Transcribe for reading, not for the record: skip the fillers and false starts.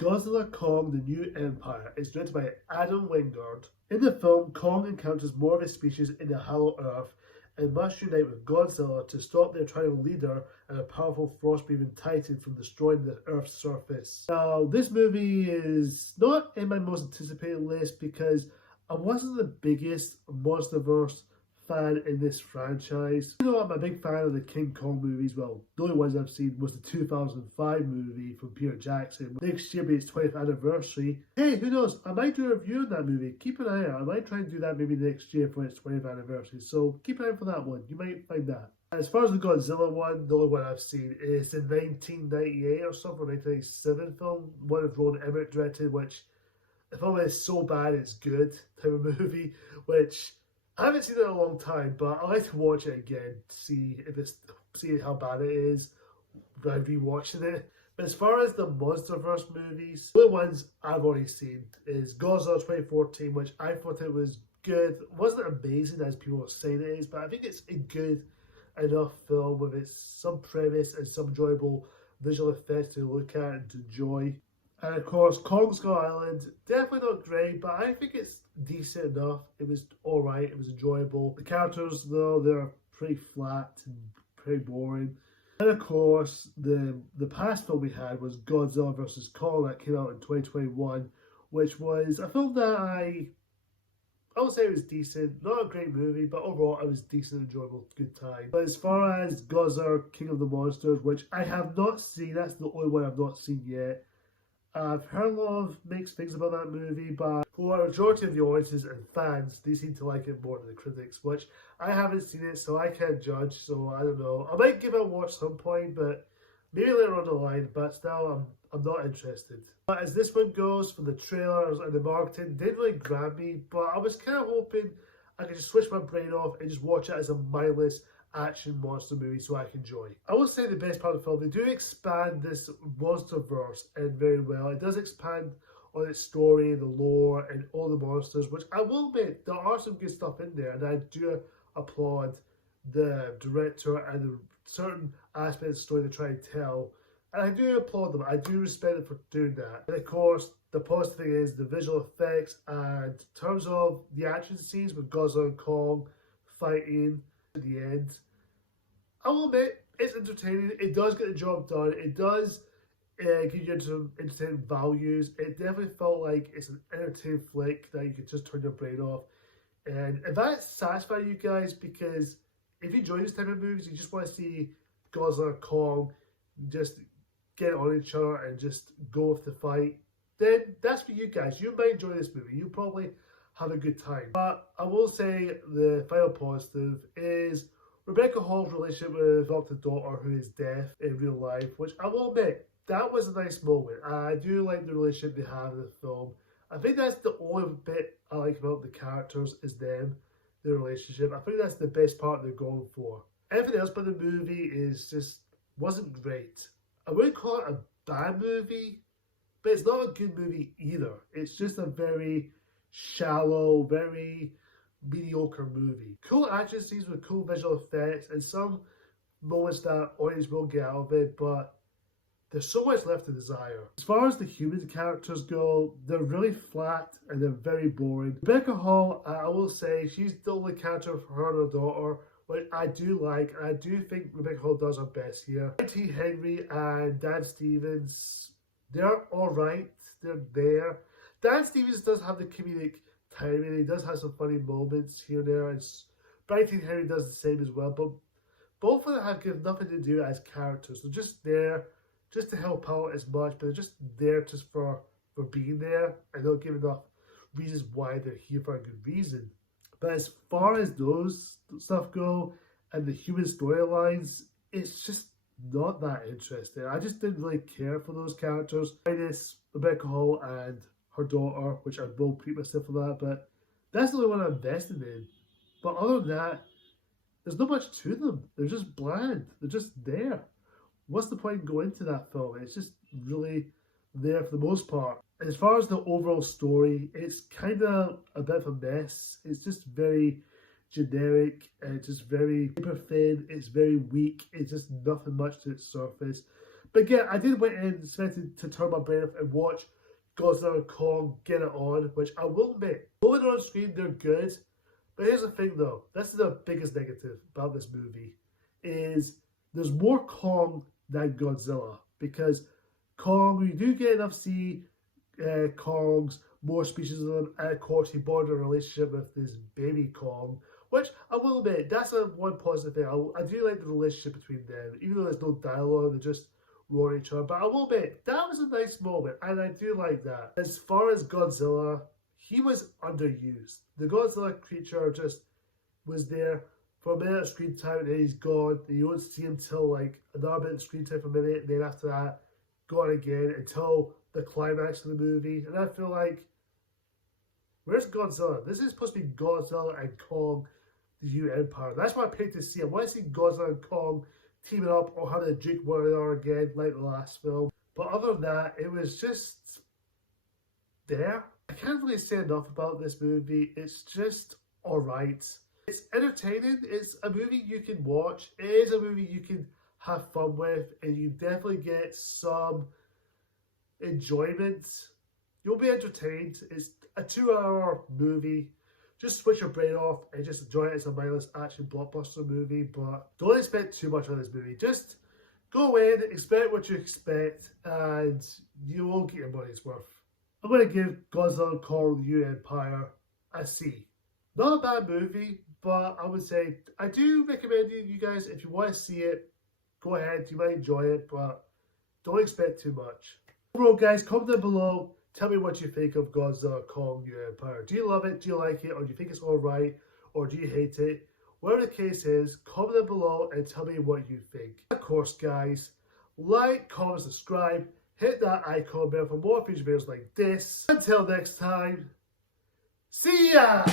Godzilla Kong: The New Empire is directed by Adam Wingard. In the film, Kong encounters more of his species in the Hollow Earth and must unite with Godzilla to stop their tribal leader and a powerful frost-breathing titan from destroying the Earth's surface. Now, this movie is not in my most anticipated list because I wasn't the biggest MonsterVerse fan in this franchise. You know, I'm a big fan of the King Kong movies. Well, the only ones I've seen was the 2005 movie from Peter Jackson. Next year will be its 20th anniversary. Hey, who knows? I might do a review on that movie. Keep an eye out. I might try and do that maybe next year for its 20th anniversary. So keep an eye out for that one. You might find that. As far as the Godzilla one, the only one I've seen is the 1998 or something, 1997 film. One of Ron Emmett directed, which the film is so bad it's good type of movie, which I haven't seen it in a long time, but I like to watch it again to see how bad it is by rewatching it. But as far as the MonsterVerse movies, the only ones I've already seen is Godzilla 2014, which I thought it was good. It wasn't amazing as people were saying it is, but I think it's a good enough film with its some premise and some enjoyable visual effects to look at and to enjoy. And of course, Kong Skull Island, definitely not great, but I think it's decent enough. It was alright, it was enjoyable. The characters, though, they're pretty flat and pretty boring. And of course, the past film we had was Godzilla vs. Kong that came out in 2021, which was a film that I would say it was decent. Not a great movie, but overall it was decent, enjoyable, good time. But as far as Godzilla King of the Monsters, which I have not seen, that's the only one I've not seen yet. I've heard a lot of mixed things about that movie, but for a majority of the audiences and fans, they seem to like it more than the critics, which I haven't seen it, so I can't judge, so I don't know. I might give it a watch some point, but maybe later on the line, but still, I'm not interested. But as this one goes, from the trailers and the marketing, didn't really grab me, but I was kind of hoping I could just switch my brain off and just watch it as a mindless action monster movie so I can enjoy. I will say the best part of the film, they do expand this MonsterVerse and very well. It does expand on its story, the lore, and all the monsters, which I will admit, there are some good stuff in there, and I do applaud the director and the certain aspects of the story they're trying to tell. And I do applaud them. I do respect them for doing that. And of course, the positive thing is the visual effects, and in terms of the action scenes with Godzilla and Kong fighting at the end, I will admit, it's entertaining. It does get the job done. It does give you some entertaining values. It definitely felt like it's an entertaining flick that you could just turn your brain off. And if that satisfies you guys, because if you enjoy this type of movies, you just want to see Godzilla and Kong just get on each other and just go with the fight, then that's for you guys. You might enjoy this movie. You'll probably have a good time. But I will say the final positive is Rebecca Hall's relationship with Dr. Daughter, who is deaf in real life, which I will admit, that was a nice moment. I do like the relationship they have in the film. I think that's the only bit I like about the characters is them, their relationship. I think that's the best part they're going for. Everything else about the movie is just wasn't great. I wouldn't call it a bad movie, but it's not a good movie either. It's just a very shallow, very mediocre movie. Cool action scenes with cool visual effects and some moments that audience will get out of it, but there's so much left to desire. As far as the human characters go, they're really flat and they're very boring. Rebecca Hall, I will say, she's the only character for her and her daughter, which I do like, and I do think Rebecca Hall does her best here. Tyree Henry and Dan Stevens, they're alright, they're there. Dan Stevens does have the comedic timing, he does have some funny moments here and there, and Tyree Henry does the same as well, but both of them have nothing to do as characters. They're just there just to help out as much, but they're just there just for being there, and don't give enough reasons why they're here for a good reason. But as far as those stuff go, and the human storylines, it's just not that interesting. I just didn't really care for those characters. Minus Rebecca Hall and her daughter, which I will treat myself for that, but that's the only one I'm invested in. But other than that, there's not much to them. They're just bland. They're just there. What's the point in going to that film? It's just really there for the most part. As far as the overall story, it's kind of a bit of a mess. It's just very generic, and it's just very paper thin, it's very weak, it's just nothing much to its surface. But again, I did went in expecting to turn my brain off and watch Godzilla and Kong get it on, which I will admit, when they're on screen, they're good. But here's the thing though, this is the biggest negative about this movie, is there's more Kong than Godzilla. Because Kong, we do get enough see Kongs, more species of them, and of course he bonded a relationship with this baby Kong, which I will admit, that's one positive thing. I do like the relationship between them, even though there's no dialogue, they're just roaring each other. But I will admit, that was a nice moment, and I do like that. As far as Godzilla, he was underused. The Godzilla creature just was there for a minute of screen time, and then he's gone. And you don't see him till like another minute of screen time for a minute, and then after that, gone again until the climax of the movie. And I feel like, where's Godzilla? This is supposed to be Godzilla and Kong, the new empire. That's what I paid to see. I want to see Godzilla and Kong teaming up or having a drink one another again, like the last film. But other than that, it was just there. I can't really say enough about this movie. It's just alright. It's entertaining. It's a movie you can watch. It is a movie you can have fun with, and you definitely get some enjoyment. You'll be entertained. It's a 2-hour movie. Just switch your brain off and just enjoy it as a mindless action blockbuster movie. But don't expect too much on this movie. Just go in, expect what you expect, and you will get your money's worth. I'm going to give Godzilla and Kong, the New Empire a C. Not a bad movie, but I would say I do recommend you guys, if you want to see it, go ahead. You might enjoy it, but don't expect too much. Overall, guys, comment down below. Tell me what you think of Godzilla, Kong, New Empire. Do you love it? Do you like it? Or do you think it's alright? Or do you hate it? Whatever the case is, comment down below and tell me what you think. Of course, guys, like, comment, subscribe, hit that icon bell for more future videos like this. Until next time, see ya!